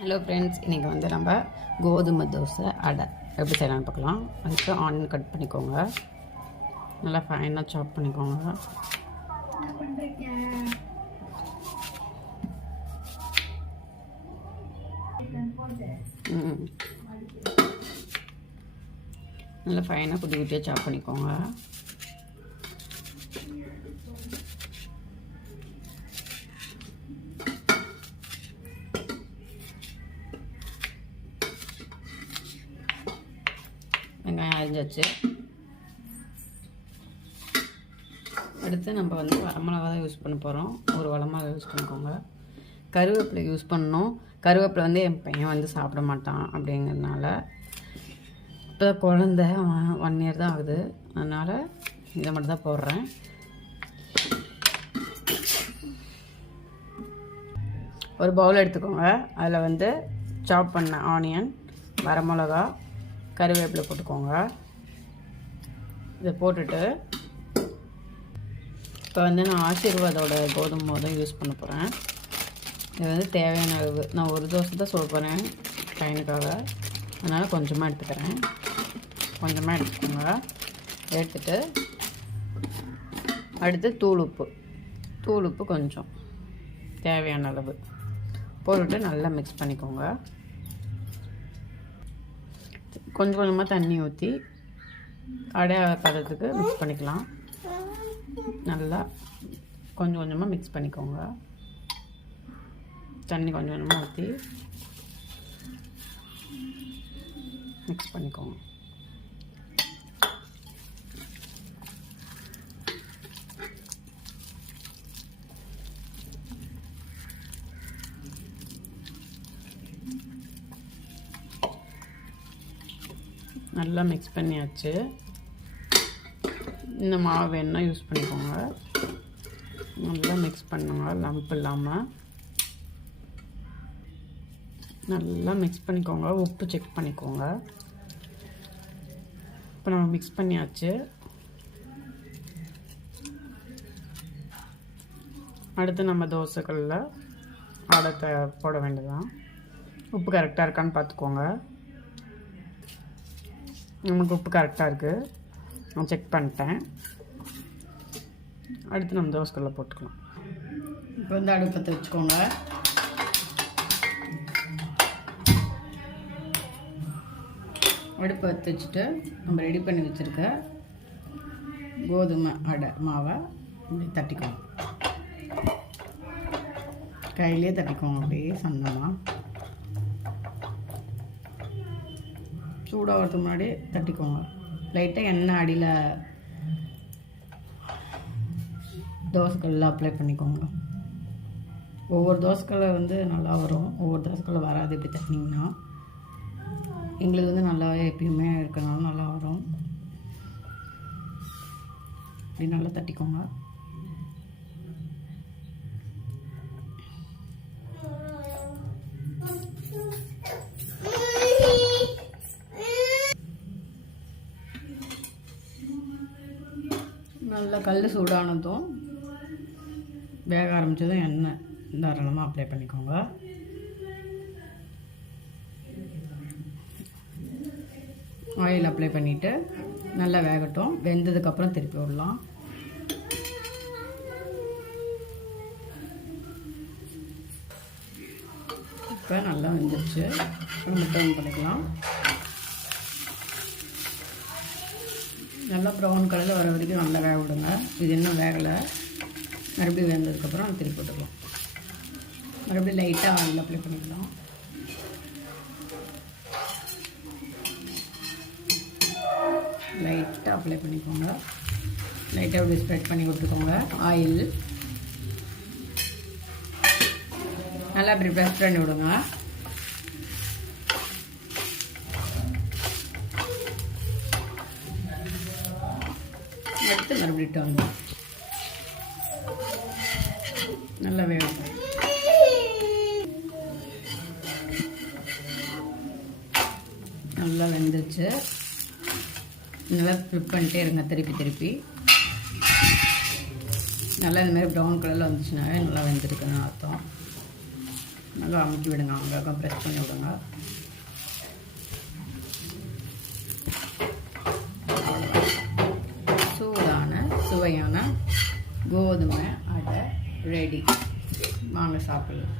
Hello friends, இன்றைக்கி வந்து நம்ம கோதுமை தோசை அடை எப்படி செய்யலாம்னு பார்க்கலாம். அதுக்கு ஆனியன் கட் பண்ணிக்கோங்க, நல்லா ஃபைனாக சாப் பண்ணிக்கோங்க. நல்லா ஃபைனாக குட்டி குட்டியாக சாப் பண்ணிக்கோங்க. வெங்காயம் அரிஞ்சாச்சு. அடுத்து நம்ம வந்து வரமிளகா தான் யூஸ் பண்ண போகிறோம். ஒரு வரமிளகா யூஸ் பண்ணிக்கோங்க. கருவேப்பிலை யூஸ் பண்ணணும். கருவேப்பிலை வந்து என் பையன் வந்து சாப்பிட மாட்டான் அப்படிங்கிறதுனால, இப்போ குழந்த 1 இயர் தான் ஆகுது, அதனால் இதை மட்டும் தான் போடுறேன். ஒரு பவுல் எடுத்துக்கோங்க. அதில் வந்து சாப் பண்ண ஆனியன், வரமிளகா, கருவேப்பிலை போட்டுக்கோங்க. இதை போட்டுட்டு இப்போ வந்து நான் ஆசீர்வாதோட கோதுமை தான் யூஸ் பண்ண போகிறேன். இது வந்து தேவையான அளவு. நான் ஒரு தோசை தான் சொல்ல போகிறேன் பையனுக்காக, அதனால் கொஞ்சமாக எடுத்துக்கிறேன். கொஞ்சமாக எடுத்துக்கோங்க. எடுத்துட்டு அடுத்து தூள் உப்பு கொஞ்சம் தேவையான அளவு போட்டுட்டு நல்லா மிக்ஸ் பண்ணிக்கோங்க. கொஞ்சம் கொஞ்சமாக தண்ணி ஊற்றி அடை பதத்துக்கு மிக்ஸ் பண்ணிக்கலாம். நல்லா கொஞ்சம் கொஞ்சமாக மிக்ஸ் பண்ணிக்கோங்க. தண்ணி கொஞ்சம் கொஞ்சமாக ஊற்றி மிக்ஸ் பண்ணிக்கோங்க. நல்லா மிக்ஸ் பண்ணியாச்சு. இந்த மாவு வேணுன்னா யூஸ் பண்ணிக்கோங்க. நல்லா மிக்ஸ் பண்ணுங்க, லம்ப் இல்லாமல் நல்லா மிக்ஸ் பண்ணிக்கோங்க. உப்பு செக் பண்ணிக்கோங்க. இப்போ நம்ம மிக்ஸ் பண்ணியாச்சு. அடுத்து நம்ம தோசைகளில் அடை போட வேண்டியதான். உப்பு கரெக்டாக இருக்கான்னு பார்த்துக்கோங்க. நமக்கு உப்பு கரெக்டாக இருக்குது, நான் செக் பண்ணிட்டேன். அடுத்து நம்ம தோசைக்கல்ல போட்டுக்கலாம். இப்போ வந்து அடுப்பத்தை வச்சுக்கோங்க. அடுப்பை வச்சுட்டு நம்ம ரெடி பண்ணி வச்சுருக்க கோதுமை அடை மாவை இப்படி தட்டிக்கோங்க. கையிலே தட்டிக்கோங்க, அப்படியே சன்னமாக. சூடாகிறதுக்கு முன்னாடி தட்டிக்கோங்க. லைட்டாக எண்ணெய் அடியில் தோசைக்கல்லில் அப்ளை பண்ணிக்கோங்க. ஒவ்வொரு தோசைக்கல்லை வந்து நல்லா வரும், ஒவ்வொரு தோசைக்கல்லை வராது. இப்படி தட்டினீங்கன்னா எங்களுக்கு வந்து நல்லாவே எப்பயுமே இருக்கனால நல்லா வரும். இப்படி நல்லா தட்டிக்கோங்க. நல்லா கல் சூடானதும் வேக ஆரம்பித்ததும் எண்ணெய் தாராளமாக அப்ளை பண்ணிக்கோங்க. ஆயில் அப்ளை பண்ணிவிட்டு நல்லா வேகட்டும். வெந்ததுக்கப்புறம் திருப்பி விடலாம். இப்போ நல்லா வெந்துருச்சு. முட்டை பண்ணிக்கலாம். நல்லா ப்ரௌன் கலரில் வர வரைக்கும் நல்லா வேக விடுங்க. இது இன்னும் வேகலை. மறுபடியும் வேந்ததுக்கப்புறம் திருப்பி போட்டுக்கலாம். மறுபடியும் லைட்டாக ஆயில் அப்ளை பண்ணிக்கலாம். லைட்டாக அப்ளை பண்ணிக்கோங்க. லைட்டாக அப்படி ஸ்ப்ரெட் பண்ணி விட்டுக்கோங்க. ஆயில் நல்லா அப்படி ப்ரெஸ் பண்ணி விடுங்க. எடுத்து மறுபடியும் வந்து நல்லா வேகும். நல்லா வெந்துச்சு. நல்லா ஃப்ளிப் பண்ணிட்டே இருங்க, திருப்பி நல்லா இந்த மாதிரி ப்ரௌன் கலரில் வந்துச்சுனாவே நல்லா வெந்திருக்குன்னு அர்த்தம். நல்லா அமுக்கி விடுங்க, அங்கே ப்ரெஸ் பண்ணி விடுங்க. சூடான சுவையான கோதுமை அடை ரெடி. வாங்க சாப்பிடலாம்.